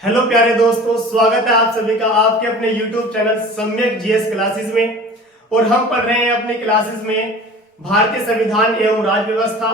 Hello प्यारे दोस्तों, स्वागत है आप सभी का आपके अपने YouTube चैनल सम्यक जीएस क्लासेस में। और हम पढ़ रहे हैं अपनी क्लासेस में भारतीय संविधान एवं राज्य व्यवस्था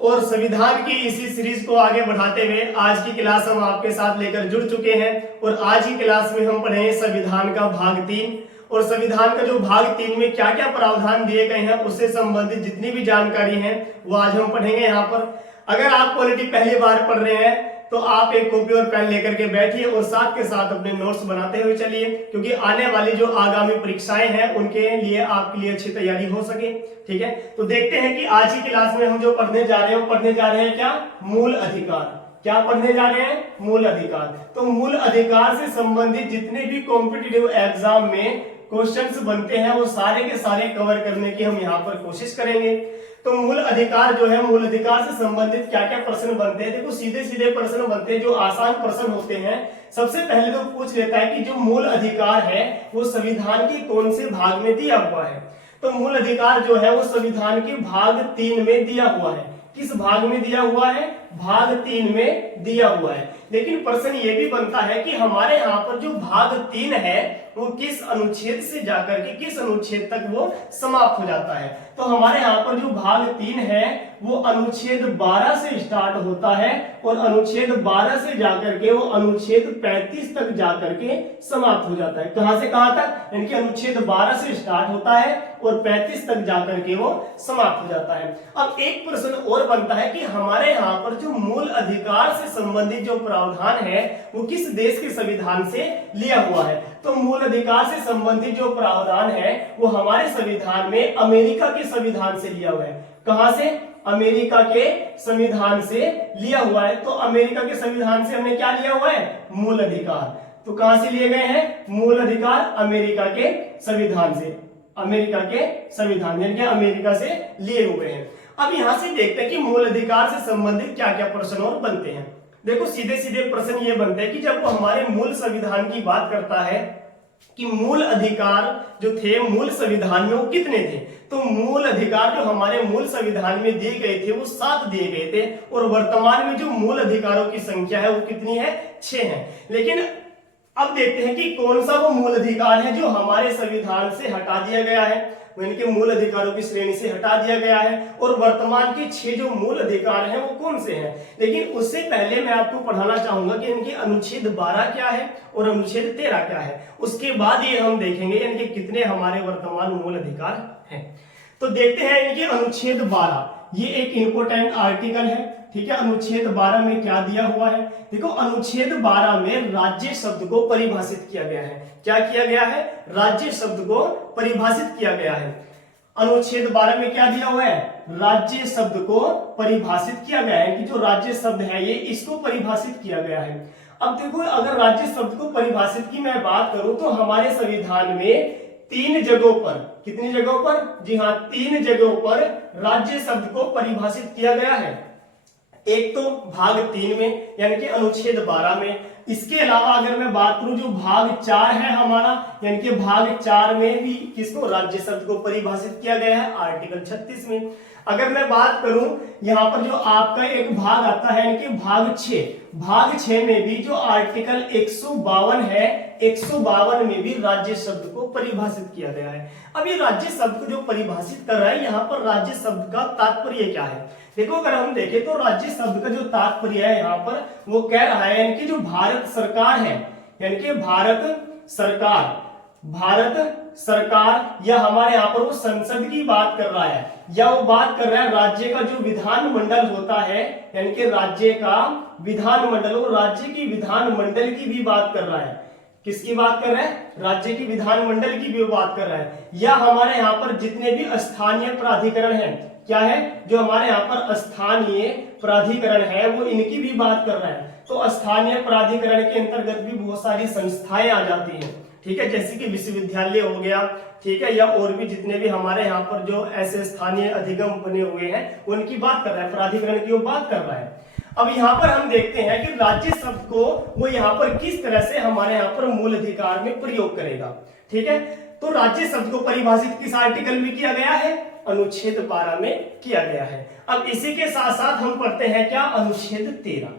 और संविधान की इसी सीरीज को आगे बढ़ाते हुए आज की क्लास हम आपके साथ लेकर जुड़ चुके हैं। और आज की क्लास में हम पढ़ेंगे संविधान का भाग 3 और संविधान का जो भाग 3 में क्या क्या प्रावधान दिए गए हैं उससे संबंधित जितनी भी जानकारी है वो आज हम पढ़ेंगे यहाँ पर। अगर आप पॉलिटी पहली बार पढ़ रहे हैं तो आप एक कॉपी और पेन लेकर के बैठिए और साथ के साथ अपने नोट्स बनाते हुए चलिए, क्योंकि आने वाली जो आगामी परीक्षाएं हैं उनके लिए आपके लिए अच्छी तैयारी हो सके। ठीक है, तो देखते हैं कि आज की क्लास में हम जो पढ़ने जा रहे हैं क्या, मूल अधिकार। क्या पढ़ने जा रहे हैं? मूल अधिकार। तो मूल अधिकार से संबंधित जितने भी कॉम्पिटिटिव एग्जाम में क्वेश्चंस बनते हैं वो सारे के सारे कवर करने की हम यहाँ पर कोशिश करेंगे। तो मूल अधिकार जो है, मूल अधिकार से संबंधित क्या क्या प्रश्न बनते हैं? देखो सीधे सीधे प्रश्न बनते हैं, जो आसान प्रश्न होते हैं। सबसे पहले तो पूछ लेता है कि जो मूल अधिकार है वो संविधान के कौन से भाग में दिया हुआ है। तो मूल अधिकार जो है वो संविधान के भाग 3 में दिया हुआ है। किस भाग में दिया हुआ है? भाग 3 में दिया हुआ है। लेकिन प्रश्न ये भी बनता है कि हमारे यहाँ पर जो भाग 3 है वो किस अनुच्छेद से जाकर के किस अनुच्छेद तक वो समाप्त हो जाता है। तो हमारे यहाँ पर जो भाग 3 है वो अनुच्छेद 12 से स्टार्ट होता है और अनुच्छेद 12 से जाकर के वो अनुच्छेद 35 तक जाकर के समाप्त हो जाता है। कहां से कहां तक? यानी कि अनुच्छेद 12 से स्टार्ट होता है और 35 तक जाकर के वो समाप्त हो जाता है। अब एक प्रश्न और बनता है कि हमारे यहाँ पर जो मूल अधिकार से संबंधित जो प्रावधान है वो किस देश के संविधान से लिया हुआ है। तो मूल अधिकार से संबंधित जो प्रावधान है वो हमारे संविधान में अमेरिका के संविधान से लिया हुआ है। कहां से? अमेरिका के संविधान से लिया हुआ है। तो अमेरिका के संविधान से हमने क्या लिया हुआ है? मूल अधिकार। तो कहां से लिए गए हैं मूल अधिकार? अमेरिका के संविधान से। अमेरिका के संविधान यानी कि अमेरिका से लिए हुए हैं। अब यहां से देखते हैं कि मूल अधिकार से संबंधित क्या क्या प्रश्न और बनते हैं। देखो सीधे सीधे प्रश्न ये बनते हैं कि जब वो हमारे मूल संविधान की बात करता है कि मूल अधिकार जो थे मूल संविधान में वो कितने थे। तो मूल अधिकार जो हमारे मूल संविधान में दिए गए थे वो 7 दिए गए थे और वर्तमान में जो मूल अधिकारों की संख्या है वो कितनी है? 6 है। लेकिन अब देखते हैं कि कौन सा वो मूल अधिकार है जो हमारे संविधान से हटा दिया गया है, इनके मूल अधिकारों की श्रेणी से हटा दिया गया है और वर्तमान के 6 जो मूल अधिकार हैं वो कौन से हैं। लेकिन उससे पहले मैं आपको पढ़ाना चाहूंगा कि इनके अनुच्छेद 12 क्या है और अनुच्छेद 13 क्या है। उसके बाद ये हम देखेंगे इनके कितने हमारे वर्तमान मूल अधिकार हैं। तो देखते हैं इनके अनुच्छेद 12, ये एक इंपोर्टेंट आर्टिकल है। ठीक है, अनुच्छेद 12 में क्या दिया हुआ है? देखो अनुच्छेद 12 में राज्य शब्द को परिभाषित किया गया है। क्या किया गया है? राज्य शब्द को परिभाषित किया गया है। अनुच्छेद 12 में क्या दिया हुआ है? राज्य शब्द को परिभाषित किया गया है कि जो राज्य शब्द है ये इसको परिभाषित किया गया है। अब देखो अगर राज्य शब्द को परिभाषित की मैं बात करूं तो हमारे संविधान में 3 जगहों पर, कितनी जगहों पर? जी हाँ, 3 जगहों पर राज्य शब्द को परिभाषित किया गया है। एक तो भाग 3 में यानी कि अनुच्छेद 12 में। इसके अलावा अगर मैं बात करूं जो भाग 4 है हमारा, यानी कि भाग 4 में भी किसको? राज्य शब्द को परिभाषित किया गया है आर्टिकल 36 में। अगर मैं बात करूं यहाँ पर जो आपका एक भाग आता है यानी कि भाग 6, भाग 6 में भी जो आर्टिकल 152 है, 152 में भी राज्य शब्द को परिभाषित किया गया है। अब ये राज्य शब्द को जो परिभाषित कर रहा है यहाँ पर राज्य शब्द का तात्पर्य क्या है? देखो अगर हम देखें तो राज्य शब्द का जो तात्पर्य है यहाँ पर वो कह रहा है यानी कि जो भारत सरकार है, यानी कि भारत सरकार या हमारे यहाँ पर वो संसद की बात कर रहा है या वो बात कर रहा है राज्य का जो विधानमंडल होता है, यानी कि राज्य का विधानमंडल, वो राज्य की विधानमंडल की भी बात कर रहा है। किसकी बात कर रहा है? राज्य की विधानमंडल की भी बात कर रहा है। या हमारे यहाँ पर जितने भी स्थानीय प्राधिकरण हैं, क्या है? जो हमारे यहाँ पर स्थानीय प्राधिकरण है वो इनकी भी बात कर रहा है। तो स्थानीय प्राधिकरण के अंतर्गत भी बहुत सारी संस्थाएं आ जाती हैं। ठीक है, जैसे कि विश्वविद्यालय हो गया, ठीक है, या और भी जितने भी हमारे यहाँ पर जो ऐसे स्थानीय अधिगम बने हुए हैं उनकी बात कर रहा है, प्राधिकरण की वो बात कर रहा है। अब यहाँ पर हम देखते हैं कि राज्य शब्द को वो यहाँ पर किस तरह से हमारे यहाँ पर मूल अधिकार में प्रयोग करेगा। ठीक है, तो राज्य शब्द को परिभाषित किस आर्टिकल में किया गया है? अनुच्छेद 12 में किया गया है। अब इसी के साथ साथ हम पढ़ते हैं क्या? अनुच्छेद 13।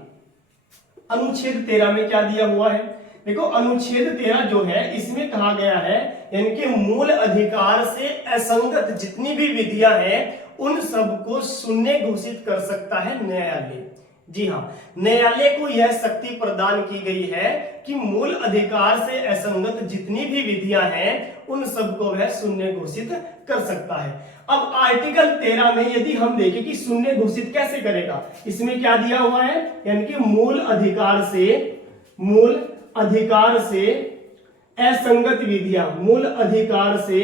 अनुच्छेद 13 में क्या दिया हुआ है? देखो अनुच्छेद 13 जो है इसमें कहा गया है इनके मूल अधिकार से असंगत जितनी भी विधियां हैं उन सबको शून्य घोषित कर सकता है न्यायालय। जी हाँ, न्यायालय को यह शक्ति प्रदान की गई है कि मूल अधिकार से असंगत जितनी भी विधियां हैं उन सबको वह शून्य घोषित कर सकता है। अब आर्टिकल 13 में यदि हम देखें कि शून्य घोषित कैसे करेगा, इसमें क्या दिया हुआ है, यानी कि मूल अधिकार से असंगत विधियां, मूल अधिकार से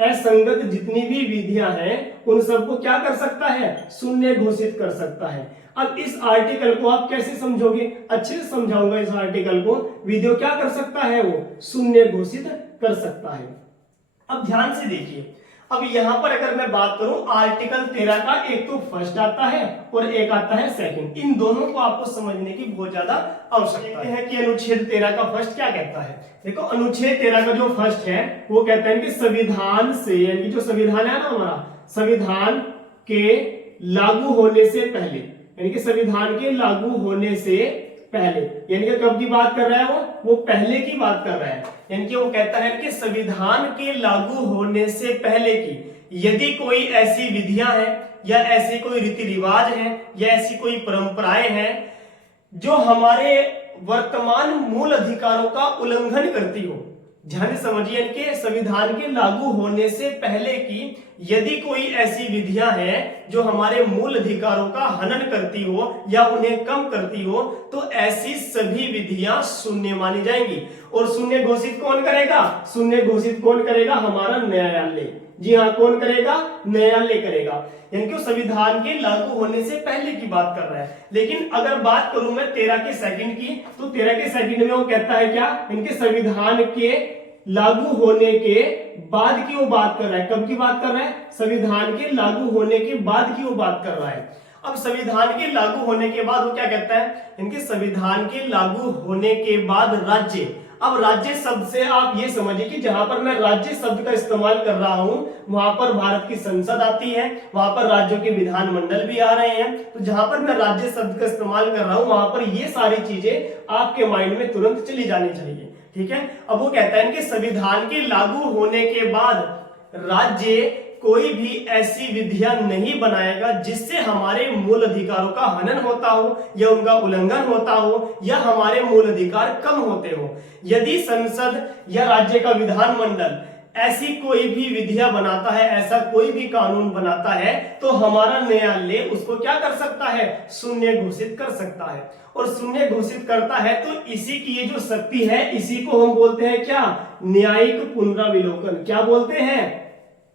असंगत जितनी भी विधियां हैं उन सबको क्या कर सकता है, शून्य घोषित कर सकता है। अब इस आर्टिकल को आप कैसे समझोगे, अच्छे से समझाऊंगा इस आर्टिकल को। विधियों क्या कर सकता है, वो शून्य घोषित कर सकता है। अब ध्यान से देखिए, अब यहां पर अगर मैं बात करूं आर्टिकल 13 का, एक तो फर्स्ट आता है और एक आता है सेकंड। इन दोनों को आपको समझने की बहुत ज्यादा आवश्यकता है कि अनुच्छेद 13 का फर्स्ट क्या कहता है। देखो अनुच्छेद 13 का जो फर्स्ट है वो कहता है कि संविधान से, यानी कि जो संविधान है ना हमारा, संविधान के लागू होने से पहले, यानी कि संविधान के लागू होने से पहले, यानी कि कब की बात कर रहा है वो पहले की बात कर रहा है। यानी कि वो कहता है कि संविधान के लागू होने से पहले की यदि कोई ऐसी विधियां हैं या ऐसे कोई रीति रिवाज हैं या ऐसी कोई परंपराएं हैं जो हमारे वर्तमान मूल अधिकारों का उल्लंघन करती हो, ध्यान से समझिए, इनके संविधान के लागू होने से पहले की यदि कोई ऐसी विधियां हैं जो हमारे मूल अधिकारों का हनन करती हो या उन्हें कम करती हो तो ऐसी सभी विधियां शून्य मानी जाएंगी। और शून्य घोषित कौन करेगा, शून्य घोषित कौन करेगा, हमारा न्यायालय। जी हाँ, कौन करेगा, न्यायालय करेगा। इनके संविधान के लागू होने से पहले की बात कर रहा है। लेकिन अगर बात करूं मैं 13 के सेकंड की, तो 13 के सेकंड में वो कहता है क्या, इनके संविधान के लागू होने के बाद की वो बात कर रहा है। कब की बात कर रहा है, संविधान के लागू होने के बाद की वो बात कर रहा है। अब संविधान के लागू होने के बाद वो क्या कहता है, इनके संविधान के लागू होने के बाद राज्य। अब राज्य शब्द से आप ये समझिए कि जहां पर मैं राज्य शब्द का इस्तेमाल कर रहा हूं वहां पर भारत की संसद आती है, वहां पर राज्यों के विधानमंडल भी आ रहे हैं। तो जहां पर मैं राज्य शब्द का इस्तेमाल कर रहा हूं वहां पर ये सारी चीजें आपके माइंड में तुरंत चली जानी चाहिए। ठीक है, अब वो कहता है कि संविधान के लागू होने के बाद राज्य कोई भी ऐसी विधियां नहीं बनाएगा जिससे हमारे मूल अधिकारों का हनन होता हो या उनका उल्लंघन होता हो या हमारे मूल अधिकार कम होते हो। यदि संसद या राज्य का विधानमंडल ऐसी कोई भी विधियां बनाता है, ऐसा कोई भी कानून बनाता है तो हमारा न्यायालय उसको क्या कर सकता है, शून्य घोषित कर सकता है। और शून्य घोषित करता है तो इसी की ये जो शक्ति है इसी को हम बोलते हैं क्या, न्यायिक पुनराविलोकन। क्या बोलते हैं,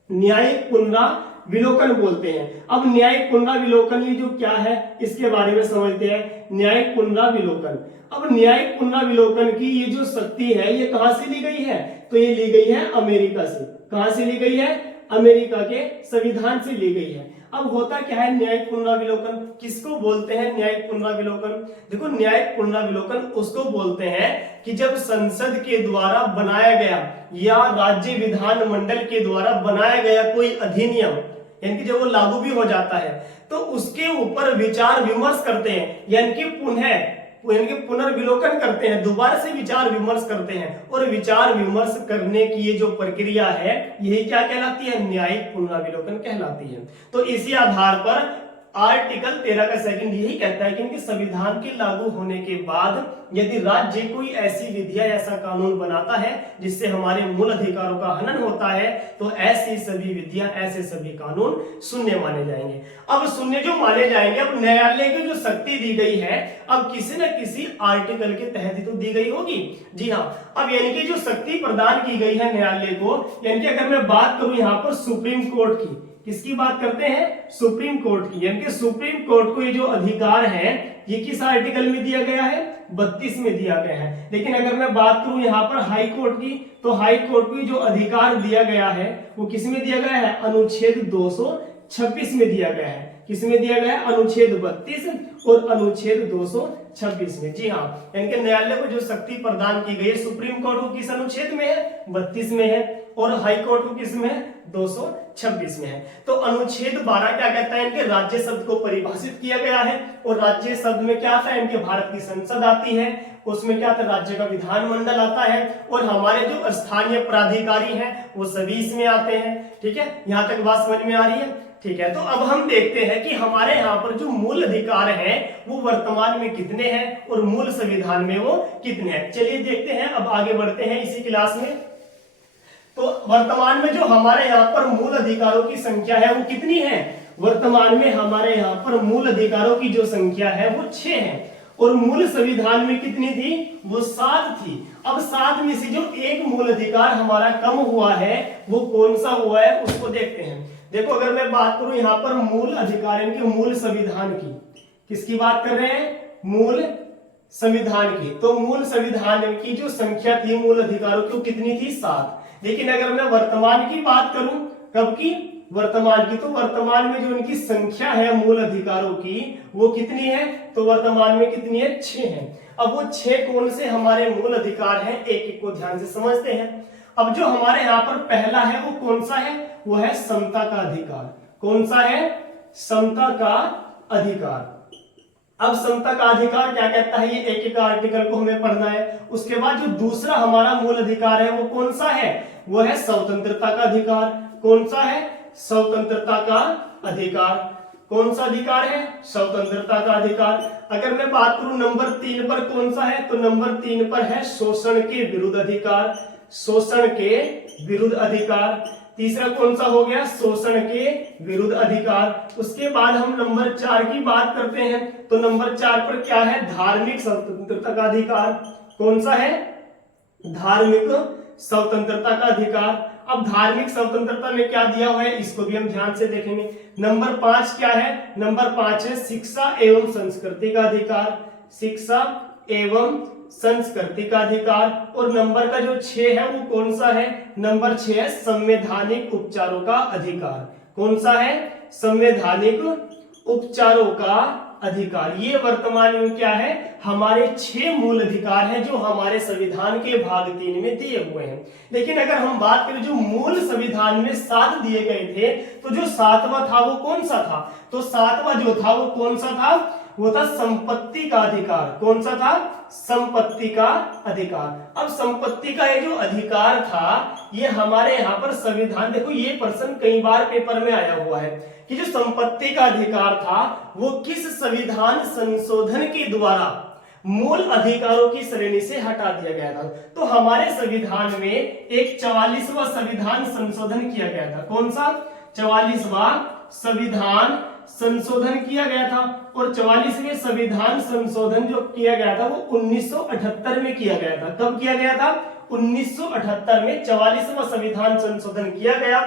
न्यायिक पुनराविलोकन बोलते हैं। अब न्यायिक पुनराविलोकन ये जो क्या है इसके बारे में समझते हैं। न्यायिक पुनराविलोकन, अब न्यायिक पुनराविलोकन की ये जो शक्ति है ये कहां से ली गई है, तो ये ली गई है अमेरिका से। कहां से ली गई है, अमेरिका के संविधान से ली गई है। अब होता क्या है न्यायिक पुनराविलोकन, किसको बोलते हैं न्यायिक पुनराविलोकन। देखो न्यायिक पुनराविलोकन उसको बोलते हैं कि जब संसद के द्वारा बनाया गया या राज्य विधानमंडल के द्वारा बनाया गया कोई अधिनियम, यानी कि जब वो लागू भी हो जाता है तो उसके ऊपर विचार विमर्श करते हैं, यानी कि पुनर्विलोकन करते हैं, दोबारा से विचार विमर्श करते हैं। और विचार विमर्श करने की ये जो प्रक्रिया है यही क्या कहलाती है, न्यायिक पुनराविलोकन कहलाती है। तो इसी आधार पर आर्टिकल 13 का सेकंड यही कहता है कि इनके संविधान के लागू होने के बाद यदि राज्य कोई ऐसी विधिया ऐसा कानून बनाता है जिससे हमारे मूल अधिकारों का हनन होता है तो ऐसी सभी विधियां ऐसे सभी कानून शून्य माने जाएंगे। अब शून्य जो माने जाएंगे, अब न्यायालय की जो शक्ति दी गई है अब किसी न किसी आर्टिकल के तहत ही तो दी गई होगी। जी हाँ, अब यानी कि जो शक्ति प्रदान की गई है न्यायालय को, यानी कि अगर मैं बात करूं यहाँ पर सुप्रीम कोर्ट की, किसकी बात करते हैं, सुप्रीम कोर्ट की, यानी कि सुप्रीम कोर्ट को ये जो अधिकार है ये किस आर्टिकल में दिया गया है, 32 में दिया गया है। लेकिन अगर मैं बात करूं यहाँ पर हाई कोर्ट की, तो हाई कोर्ट को जो अधिकार दिया गया है वो किस में दिया गया है, अनुच्छेद 226 में दिया गया है। किसमें दिया गया है, अनुच्छेद 32 और अनुच्छेद 226 में। जी हाँ, यानी कि न्यायालय को जो शक्ति प्रदान की गई है, सुप्रीम कोर्ट को किस अनुच्छेद में है, 32 में है, और हाई कोर्ट को किस में है, 226 में है। तो अनुच्छेद 12 क्या कहता है, इनके राज्य शब्द को परिभाषित किया गया है, और राज्य शब्द में क्या था, इनके भारत की संसद आती है, उसमें क्या था, राज्य का विधानमंडल आता है, और हमारे जो स्थानीय प्राधिकारी हैं वो सभी इसमें आते हैं। ठीक है, यहां तक बात समझ में आ रही है? ठीक है, तो अब हम देखते हैं कि हमारे यहाँ पर जो मूल अधिकार हैं वो वर्तमान में कितने हैं और मूल संविधान में वो कितने हैं। चलिए देखते हैं, अब आगे बढ़ते हैं इसी क्लास में। तो वर्तमान में जो हमारे यहाँ पर मूल अधिकारों की संख्या है वो कितनी है? वर्तमान में हमारे यहाँ पर मूल अधिकारों की जो संख्या है वो 6 है, और मूल संविधान में कितनी थी? वो 7 थी। अब 7 में से जो एक मूल अधिकार हमारा कम हुआ है वो कौन सा हुआ है उसको देखते हैं। देखो, अगर मैं बात करूं यहाँ पर मूल अधिकार इनके मूल संविधान की, किसकी बात कर रहे हैं? मूल संविधान की। तो मूल संविधान की जो संख्या थी मूल अधिकारों की, कितनी थी? 7। लेकिन अगर मैं वर्तमान की बात करूं, कब की? वर्तमान की। तो वर्तमान में जो इनकी संख्या है मूल अधिकारों की वो कितनी है? तो वर्तमान में कितनी है? 6 है। अब वो 6 कौन से हमारे मूल अधिकार हैं, एक एक को ध्यान से समझते हैं। अब जो हमारे यहाँ पर पहला है वो कौन सा है? वो है समता का अधिकार। कौन सा है? समता का अधिकार। अब समता का अधिकार क्या कहता है, ये एक एक आर्टिकल को हमें पढ़ना है। उसके बाद जो दूसरा हमारा मूल अधिकार है वो कौन सा है? वो है स्वतंत्रता का अधिकार। कौन सा है? स्वतंत्रता का अधिकार। कौन सा अधिकार है? स्वतंत्रता का अधिकार। अगर मैं बात करूं नंबर 3 पर कौन सा है, तो नंबर 3 पर है शोषण के विरुद्ध अधिकार। शोषण के विरुद्ध अधिकार। तीसरा कौन सा हो गया? शोषण के विरुद्ध अधिकार। उसके बाद हम नंबर 4 की बात करते हैं, तो नंबर 4 पर क्या है? धार्मिक स्वतंत्रता का अधिकार। कौन सा है? धार्मिक स्वतंत्रता का अधिकार। अब धार्मिक स्वतंत्रता में क्या दिया हुआ है इसको भी हम ध्यान से देखेंगे। नंबर 5 क्या है? नंबर 5 है शिक्षा एवं संस्कृति का अधिकार। शिक्षा एवं संस्कृति का अधिकार। और नंबर का जो 6 है वो कौन सा है? नंबर 6 है संवैधानिक उपचारों का अधिकार। कौन सा है? संवैधानिक उपचारों का अधिकार। ये वर्तमान में क्या है? हमारे 6 मूल अधिकार हैं जो हमारे संविधान के भाग 3 में दिए हुए हैं। लेकिन अगर हम बात करें जो मूल संविधान में 7 दिए गए थे, तो जो 7वां था वो कौन सा था? तो 7वां जो था वो कौन सा था? वो था संपत्ति का अधिकार। कौन सा था? संपत्ति का अधिकार। अब संपत्ति का ये जो अधिकार था ये हमारे यहाँ पर संविधान, देखो ये प्रश्न कई बार पेपर में आया हुआ है कि जो संपत्ति का अधिकार था वो किस संविधान संशोधन के द्वारा मूल अधिकारों की श्रेणी से हटा दिया गया था। तो हमारे संविधान में एक 44वां संविधान संशोधन किया गया था। कौन सा? 44वां संविधान संशोधन किया गया था। और 44वें संविधान संशोधन जो किया गया था वो 1978 में किया गया था। कब किया गया था? 1978 में 44वां संविधान संशोधन किया गया,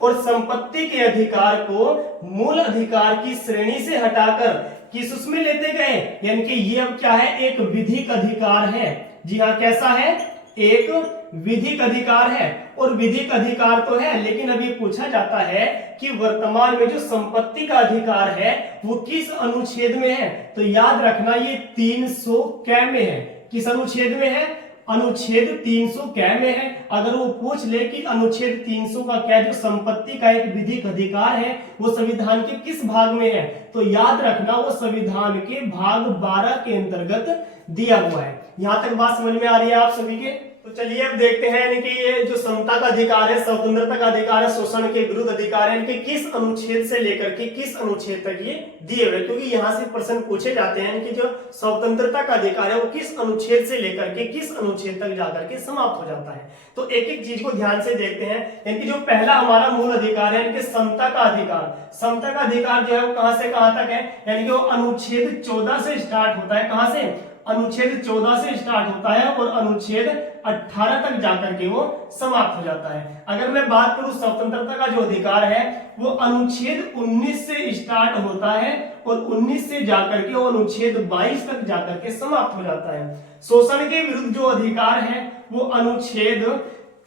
और संपत्ति के अधिकार को मूल अधिकार की श्रेणी से हटाकर किस उसमें लेते गए, यानी कि ये अब क्या है? एक विधिक अधिकार है। जी हाँ, कैसा है? एक विधिक अधिकार है। और विधिक अधिकार तो है, लेकिन अब ये पूछा जाता है कि वर्तमान में जो संपत्ति का अधिकार है वो किस अनुच्छेद में है? तो याद रखना ये 300 कै में है। किस अनुच्छेद में है? अनुच्छेद 300 कै में है। अगर वो पूछ ले कि अनुच्छेद 300 का क्या जो संपत्ति का एक विधिक अधिकार है वो संविधान के किस भाग में है, तो याद रखना वो संविधान के भाग 12 के अंतर्गत दिया हुआ है। यहां तक बात समझ में आ रही है आप सभी के? तो चलिए अब देखते हैं यानी कि ये जो समता का अधिकार है, स्वतंत्रता का अधिकार है, शोषण के विरुद्ध अधिकार है, इनके किस अनुच्छेद से लेकर के किस अनुच्छेद तक ये दिए हुए, क्योंकि यहाँ से प्रश्न पूछे जाते हैं कि जो स्वतंत्रता का अधिकार है वो किस अनुच्छेद से लेकर के किस अनुच्छेद तक जाकर के समाप्त हो जाता है। तो एक एक चीज को ध्यान से देखते हैं। यानी जो पहला हमारा मूल अधिकार है इनके समता का अधिकार। समता का अधिकार जो है वो कहां से कहां तक है? यानी कि वो अनुच्छेद 14 से स्टार्ट होता है। कहां से? अनुच्छेद 14 से स्टार्ट होता है और अनुच्छेद 18 तक जाकर के वो समाप्त हो जाता है। अगर मैं बात करूं स्वतंत्रता का जो अधिकार है वो अनुच्छेद 19 से स्टार्ट होता है और 19 से जाकर के वो अनुच्छेद 22 तक जाकर के समाप्त हो जाता है। शोषण के विरुद्ध जो अधिकार है वो अनुच्छेद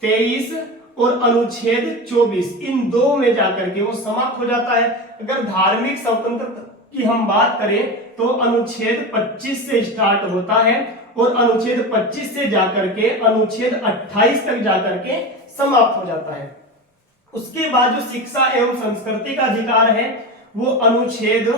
23 और अनुच्छेद 24 इन दो में जाकर के वो समाप्त हो जाता है। अगर धार्मिक स्वतंत्रता की हम बात करें तो अनुच्छेद 25 से स्टार्ट होता है और अनुच्छेद 25 से जाकर के अनुच्छेद 28 तक जाकर के समाप्त हो जाता है। उसके बाद जो शिक्षा एवं संस्कृति का अधिकार है वो अनुच्छेद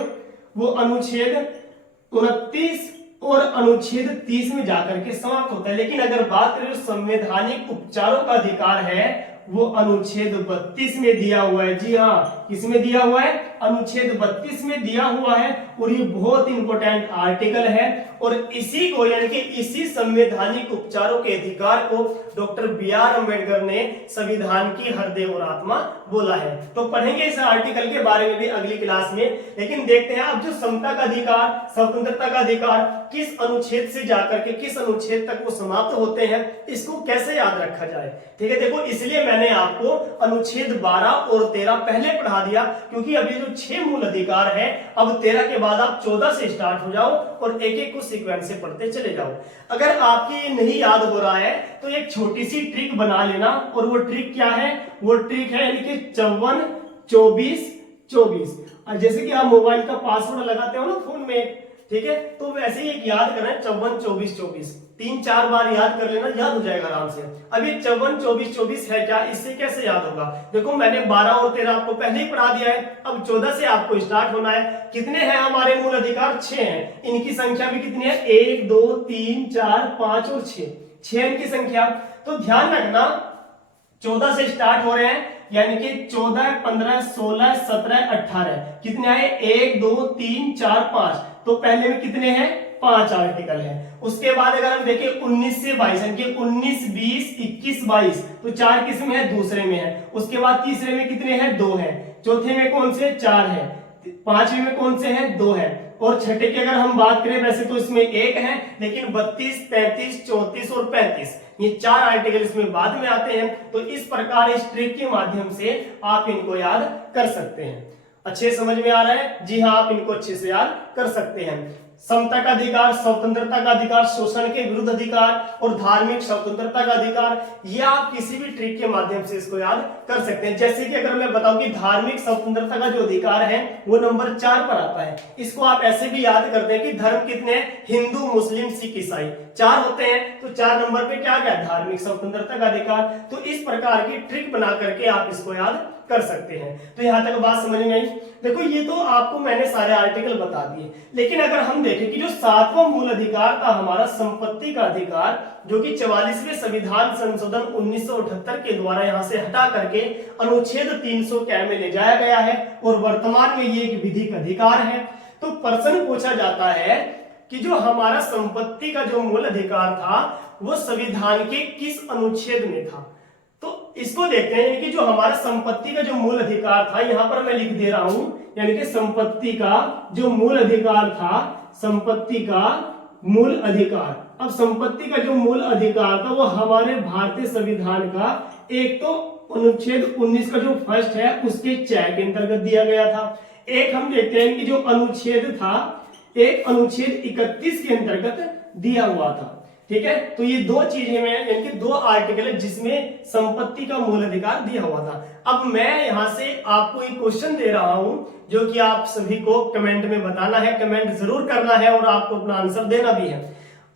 29 और अनुच्छेद 30 में जाकर के समाप्त होता है। लेकिन अगर बात करें संवैधानिक उपचारों का अधिकार है वो अनुच्छेद 32 में दिया हुआ है। जी हाँ, किसमें दिया हुआ है? अनुच्छेद 32 में दिया हुआ है। और ये बहुत इंपॉर्टेंट आर्टिकल है और इसी को यानी कि इसी संवैधानिक उपचारों के अधिकार को डॉक्टर बी.आर. अम्बेडकर ने संविधान की हृदय और आत्मा बोला है। तो पढ़ेंगे इस आर्टिकल के बारे में भी अगली क्लास में। लेकिन देखते हैं अब जो समता का अधिकार, स्वतंत्रता का अधिकार किस अनुच्छेद से जाकर के किस अनुच्छेद तक वो समाप्त होते हैं, इसको कैसे याद रखा जाए। ठीक है, देखो इसलिए मैंने आपको अनुच्छेद 12 और 13 पहले पढ़ा दिया, क्योंकि अभी जो 6 मूल अधिकार है अब 13 के बाद आप 14 से स्टार्ट हो जाओ और एक एक को सीक्वेंस से पढ़ते चले जाओ। अगर आपकी नहीं याद हो रहा है तो एक छोटी सी ट्रिक बना लेना, और वो ट्रिक क्या है? वो ट्रिक है यानी कि 54 24 24। और जैसे कि आप मोबाइल का पासवर्ड लगाते हो ना फोन में, ठीक है, तो वैसे ही एक याद करना है 54 24 24। 3-4 बार याद कर लेना, याद हो जाएगा आराम से। अभी 54 24 24 है क्या, इससे कैसे याद होगा? देखो मैंने 12 और 13 आपको पहले ही पढ़ा दिया है, अब 14 से आपको स्टार्ट होना है। कितने हैं हमारे मूल अधिकार? 6 हैं। इनकी संख्या भी कितनी है? 1 2 3 4 5 और 6 इनकी संख्या। तो ध्यान रखना 14 से स्टार्ट हो रहे हैं, यानी कि 14 15 16 17 18 कितने आए? 1 2 3 4 5। तो पहले में कितने हैं? 5 आर्टिकल है। उसके बाद अगर हम देखें 19 से 22, यानी कि 19 20 21 22, तो 4 किस में है? दूसरे में है। उसके बाद तीसरे में कितने हैं? 2 हैं। चौथे में कौन से? 4 है। पांचवे में कौन से हैं? 2 हैं। और छठे की अगर हम बात करें, वैसे तो इसमें 1 है, लेकिन 32 33 34 और 35 ये 4 आर्टिकल इसमें बाद में आते हैं। तो इस प्रकार इस ट्रिक के माध्यम से आप इनको याद कर सकते हैं। अच्छे समझ में आ रहा है? जी हाँ, आप इनको अच्छे से याद कर सकते हैं। समता का अधिकार, स्वतंत्रता का अधिकार, शोषण के विरुद्ध अधिकार और धार्मिक स्वतंत्रता का अधिकार, ये आप किसी भी ट्रिक के माध्यम से इसको याद कर सकते हैं। जैसे कि अगर मैं बताऊं कि धार्मिक स्वतंत्रता का जो अधिकार है वो नंबर 4 पर आता है। इसको आप ऐसे भी याद करते हैं कि धर्म कितने हैं? हिंदू मुस्लिम सिख ईसाई 4 होते हैं। तो 4 नंबर पे क्या क्या? धार्मिक स्वतंत्रता का अधिकार। तो इस प्रकार की ट्रिक बना करके आप इसको याद कर सकते हैं। तो यहां तक बात समझ में आई? देखो ये तो आपको मैंने सारे आर्टिकल बता दिए, लेकिन अगर हम देखें कि जो 7वां मूल अधिकार था हमारा संपत्ति का अधिकार, जो कि 44वें संविधान संशोधन 1978 के द्वारा यहां से हटा करके अनुच्छेद 300 में ले जाया गया है और वर्तमान में ये एक विधिक अधिकार है। तो प्रश्न पूछा जाता है कि जो हमारा संपत्ति का जो मूल अधिकार था वो संविधान के किस अनुच्छेद में था? तो इसको देखते हैं, यानी कि जो हमारा संपत्ति का जो मूल अधिकार था, यहां पर मैं लिख दे रहा हूं, यानी कि संपत्ति का जो मूल अधिकार था, संपत्ति का मूल अधिकार। अब संपत्ति का जो मूल अधिकार था वो हमारे भारतीय संविधान का एक तो अनुच्छेद 19 का जो फर्स्ट है उसके 4 के अंतर्गत दिया गया था। एक हम देखते हैं कि जो अनुच्छेद था, एक अनुच्छेद 31 के अंतर्गत दिया हुआ था। ठीक है, तो ये 2 चीजें में यानी कि 2 आर्टिकल है जिसमें संपत्ति का मूल अधिकार दिया हुआ था। अब मैं यहां से आपको एक क्वेश्चन दे रहा हूं जो कि आप सभी को कमेंट में बताना है, कमेंट जरूर करना है और आपको अपना आंसर देना भी है।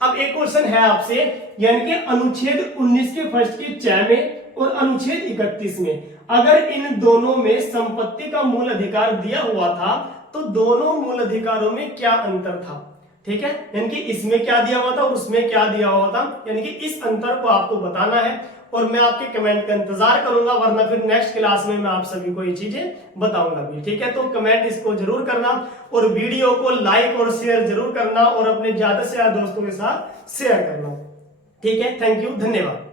अब एक क्वेश्चन है आपसे, यानी कि अनुच्छेद 19 के फर्स्ट के 4 में और अनुच्छेद 31 में अगर इन दोनों में संपत्ति का मूल अधिकार दिया हुआ था तो दोनों मूल अधिकारों में क्या अंतर था? ठीक है, यानी कि इसमें क्या दिया हुआ था, उसमें क्या दिया हुआ था, यानी कि इस अंतर को आपको बताना है और मैं आपके कमेंट का इंतजार करूंगा, वरना फिर नेक्स्ट क्लास में मैं आप सभी को ये चीजें बताऊंगा भी। ठीक है, तो कमेंट इसको जरूर करना और वीडियो को लाइक और शेयर जरूर करना और अपने ज्यादा से ज्यादा दोस्तों के साथ शेयर करना। ठीक है, थैंक यू, धन्यवाद।